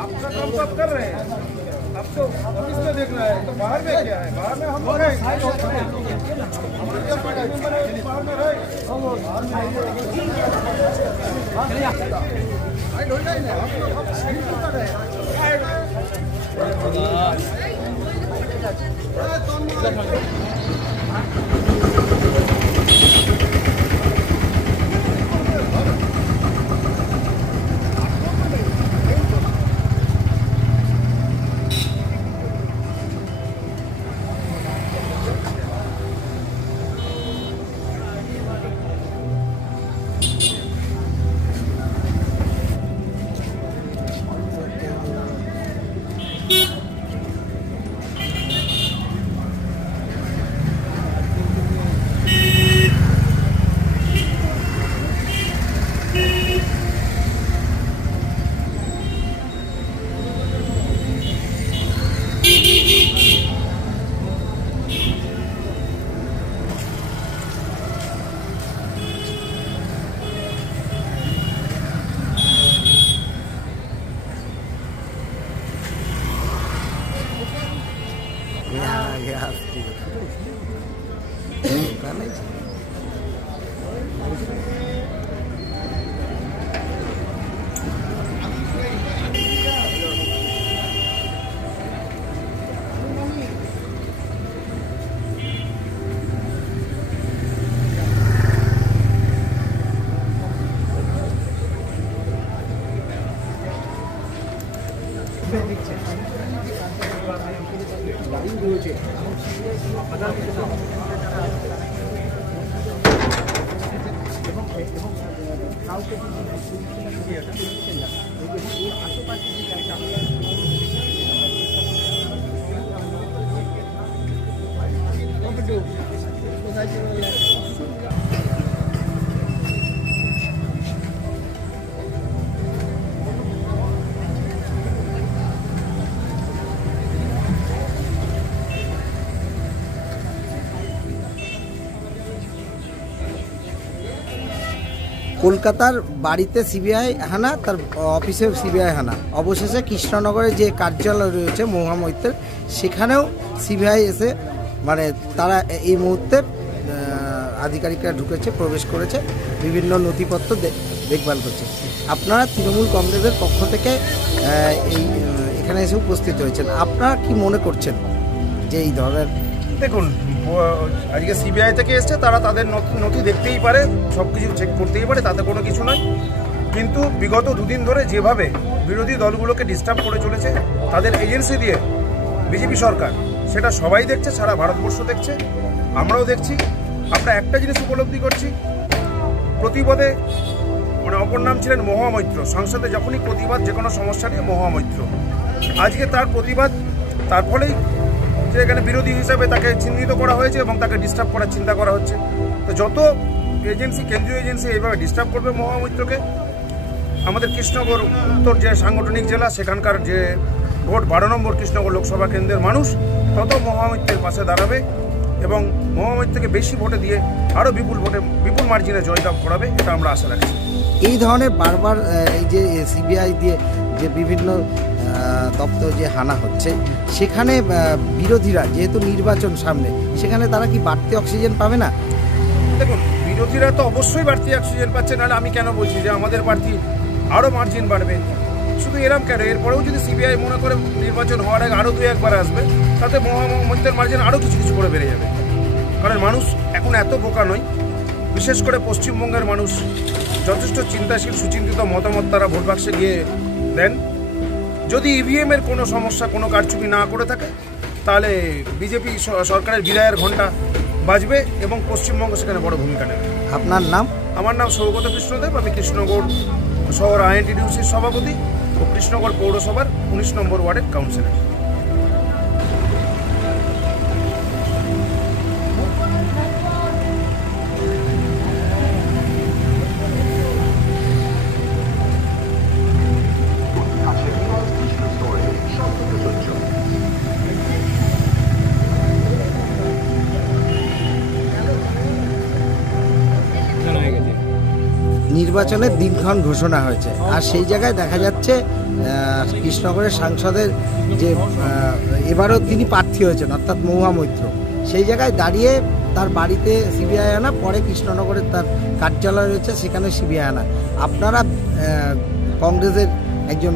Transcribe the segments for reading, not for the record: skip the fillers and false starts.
आपका काम तो आप कर रहे हैं, अब तो ऑफिस में देखना है, तो बाहर में क्या है? बाहर में हम लोग हैं, साइड में কলকাতার বাড়িতে সিবিআই হানা, তার অফিসে সিবিআই হানা, অবশেষে কৃষ্ণনগরে যে কার্যালয় রয়েছে মহামৈত্রের সেখানেও সিবিআই এসে মানে তারা এই মুহূর্তে আধিকারিকরা ঢুকেছে, প্রবেশ করেছে, বিভিন্ন নথিপত্র দেখভাল করছে। আপনারা তৃণমূল কংগ্রেসের পক্ষ থেকে এই এখানে এসে উপস্থিত হয়েছেন, আপনারা কি মনে করছেন যে এই ধরনের? দেখুন, আজকে সিবিআই থেকে এসছে, তারা তাদের নথি দেখতেই পারে, সব কিছু চেক করতেই পারে, তাতে কোনো কিছু নয়। কিন্তু বিগত দুদিন ধরে যেভাবে বিরোধী দলগুলোকে ডিস্টার্ব করে চলেছে তাদের এজেন্সি দিয়ে বিজেপি সরকার, সেটা সবাই দেখছে, সারা ভারতবর্ষ দেখছে, আমরাও দেখছি। আমরা একটা জিনিস উপলব্ধি করছি, প্রতিবাদে মানে অপর নাম ছিলেন মহামৈত্র, সংসদে যখনই প্রতিবাদ যে কোনো সমস্যা নিয়ে মহামৈত্র, আজকে তার প্রতিবাদ, তার ফলেই যে এখানে বিরোধী হিসাবে তাকে চিহ্নিত করা হয়েছে এবং তাকে ডিস্টার্ব করার চিন্তা করা হচ্ছে। তো যত এজেন্সি, কেন্দ্রীয় এজেন্সি এইভাবে ডিস্টার্ব করবে মহামৈত্রকে, আমাদের কৃষ্ণনগর উত্তর যে সাংগঠনিক জেলা, সেখানকার যে ভোট 12 নম্বর কৃষ্ণনগর লোকসভা কেন্দ্রের মানুষ তত মহামৈত্রের পাশে দাঁড়াবে এবং মহামৈত্রকে বেশি ভোটে দিয়ে আরও বিপুল মার্জিনে জয়লাভ করাবে, এটা আমরা আশা রাখছি। এই ধরনের বারবার এই যে সিবিআই দিয়ে যে বিভিন্ন দপ্তর যে হানা হচ্ছে, সেখানে বিরোধীরা যেহেতু নির্বাচন সামনে, সেখানে তারা কি বাড়তি অক্সিজেন পাবে না? দেখুন, বিরোধীরা তো অবশ্যই বাড়তি অক্সিজেন পাচ্ছে, নাহলে আমি কেন বলছি যে আমাদের প্রার্থী আরও মার্জিন বাড়বে। শুধু এরম কেন, এরপরেও যদি সিবিআই মনে করে নির্বাচন হওয়ার আগে আরও 2-1 আসবে, তাতে মহামৈত্রের মার্জিন আরও কিছু করে বেড়ে যাবে। কারণ মানুষ এখন এত বোকা নয়, বিশেষ করে পশ্চিমবঙ্গের মানুষ যথেষ্ট চিন্তাশীল, সুচিন্তিত মতামত তারা ভোট বাক্সে গিয়ে দেন। যদি ইভিএমের কোনো সমস্যা, কোনো কারচুপি না করে থাকে, তাহলে বিজেপি সরকারের বিদায়ের ঘণ্টা বাজবে এবং পশ্চিমবঙ্গ সেখানে বড় ভূমিকা নেবে। আপনার নাম? আমার নাম সৌগত কৃষ্ণদেব, আমি কৃষ্ণনগর শহর আইএনটিডিউসির সভাপতি ও কৃষ্ণনগর পৌরসভার 19 নম্বর ওয়ার্ডের কাউন্সিলর। নির্বাচনের দিনক্ষণ ঘোষণা হয়েছে, আর সেই জায়গায় দেখা যাচ্ছে কৃষ্ণনগরের সাংসদের যে এবারও তিনি প্রার্থী হয়েছেন অর্থাৎ মহুয়া মৈত্র, সেই জায়গায় দাঁড়িয়ে তার বাড়িতে সিবিআই আনা, পরে কৃষ্ণনগরের তার কার্যালয় রয়েছে সেখানে সিবিআই আনা। আপনারা কংগ্রেসের একজন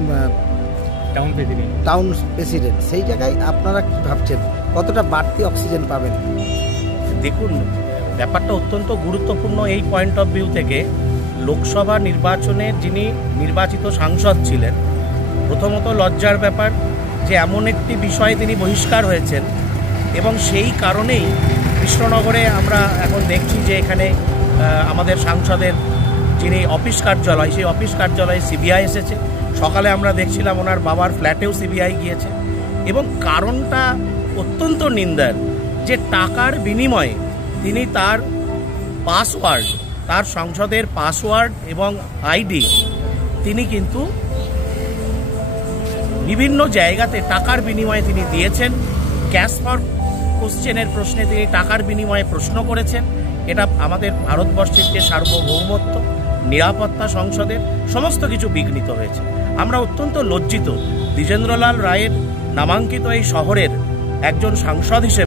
টাউন প্রেসিডেন্ট, সেই জায়গায় আপনারা কি ভাবছেন, কতটা বাড়তি অক্সিজেন পাবেন? দেখুন, ব্যাপারটা অত্যন্ত গুরুত্বপূর্ণ এই পয়েন্ট অফ ভিউ থেকে। লোকসভা নির্বাচনের যিনি নির্বাচিত সাংসদ ছিলেন, প্রথমত লজ্জার ব্যাপার যে এমন একটি বিষয়ে তিনি বহিষ্কার হয়েছেন, এবং সেই কারণেই কৃষ্ণনগরে আমরা এখন দেখছি যে এখানে আমাদের সাংসদের যিনি অফিস কার্যালয়, সেই অফিস কার্যালয়ে সিবিআই এসেছে। সকালে আমরা দেখছিলাম ওনার বাবার ফ্ল্যাটেও সিবিআই গিয়েছে, এবং কারণটা অত্যন্ত নিন্দার যে টাকার বিনিময়ে তিনি তার পাসওয়ার্ড, তার সংসদের পাসওয়ার্ড এবং আইডি তিনি কিন্তু বিভিন্ন জায়গাতে টাকার বিনিময়ে তিনি দিয়েছেন। ক্যাশ ফর কোশ্চেনের প্রশ্নে তিনি টাকার বিনিময়ে প্রশ্ন করেছেন। এটা আমাদের ভারতবর্ষের যে সার্বভৌমত্ব, নিরাপত্তা, সংসদের সমস্ত কিছু বিঘ্নিত হয়েছে। আমরা অত্যন্ত লজ্জিত দ্বিজেন্দ্রলাল রায়ের নামাঙ্কিত এই শহরের একজন সাংসদ হিসেবে।